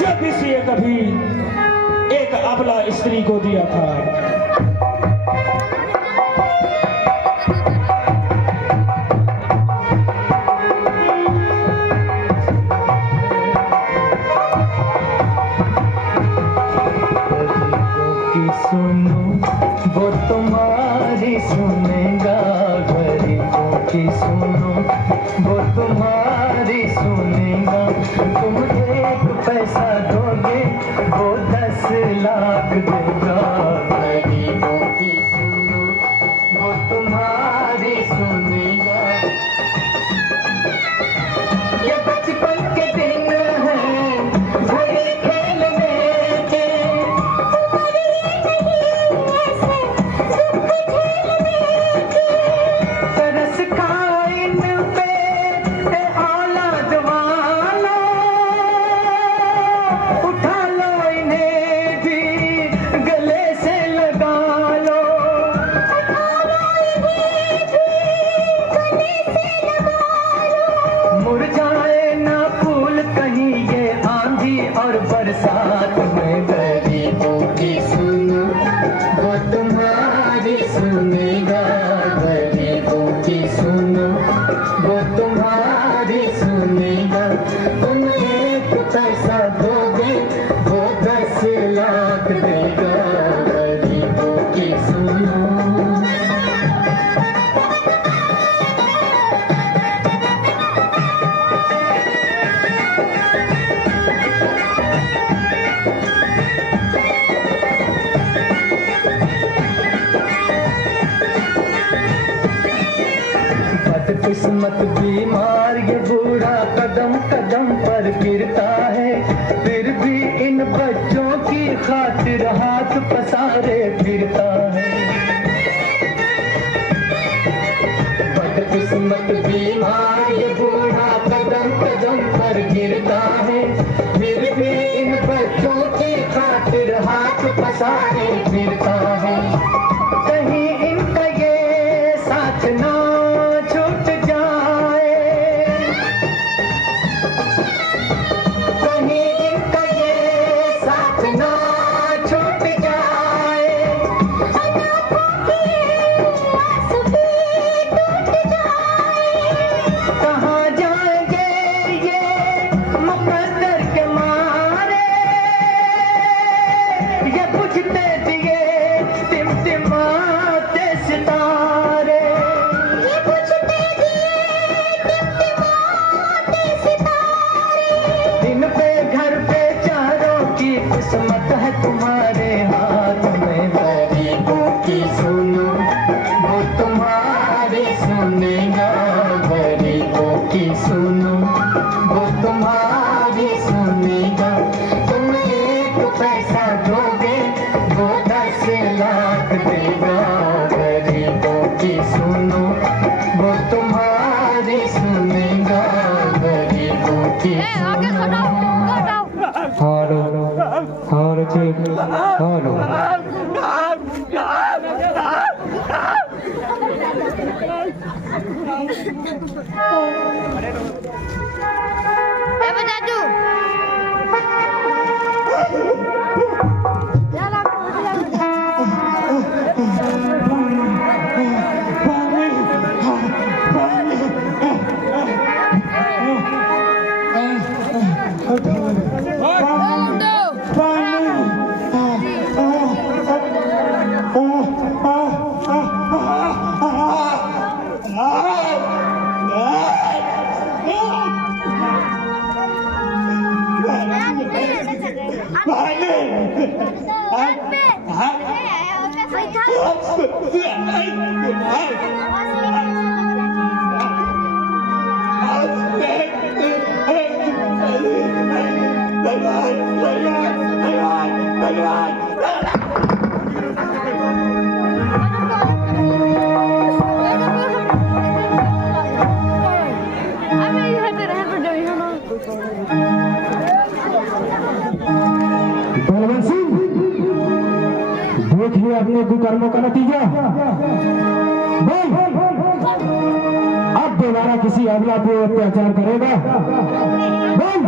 जब विष ये कभी एक अबला स्त्री को दिया था। वो तुम्हारी सुनेगा, गरीबों की सुनो वो तुम्हारी सुनेगा। तुम एक पैसा दोगे वो 10 लाख देगा। गरीबों की सुनो वो तुम्हारी सुनेगा। ये बचपन के दिन हैं बड़े खेलने के, तरस खाओ इन पे ए औलाद वालों। उठा लो इन्हें भी गले से लगा लो। मुरझाए ना फूल कहीं ये आंधी और बरसात में। गरीबों की सुनो वो तुम्हारी सुनेगा। गरीबों की सुनो वो तुम्हारी सुनेगा। तुम एक पैसा दोगे वो 10 लाख देगा। बदकिस्मत बीमार ये बूढ़ा कदम कदम पर गिरता है, फिर भी इन बच्चों की खातिर हाथ पसारे फिरता है। बदकिस्मत बीमार ये बूढ़ा कदम कदम पर गिरता है, फिर भी इन बच्चों की खातिर हाथ पसारे फिरता है। कहीं इनका ये साथ ना छूट जाए, कहीं इनका ये साथ ना छूट जाए, कहाँ जाएंगे ये मुकद्दर के मारे, ये बुझते दिए टिमटिमाते सितारे, ये बुझते दिए टिमटिमाते सितारे। इन पे घर पे चारों की किस्मत है तुम्हारे हाथ में, गरीबों की सुनो वो तुम्हारी सुनेगा, गरीबों की सुनो वो तुम्हारी सुनेगा। तुम एक पैसा दोगे वो 10 लाख देगा, गरीबों की सुनो वो तुम्हारी सुनेगा, गरीबों की सुनो। हारो हारो चेक हारो बलवंत सिंह, देख लिया अपने कुकर्मों का नतीजा। बोल, अब दोबारा किसी अबला पे अत्याचार करेगा? बोल।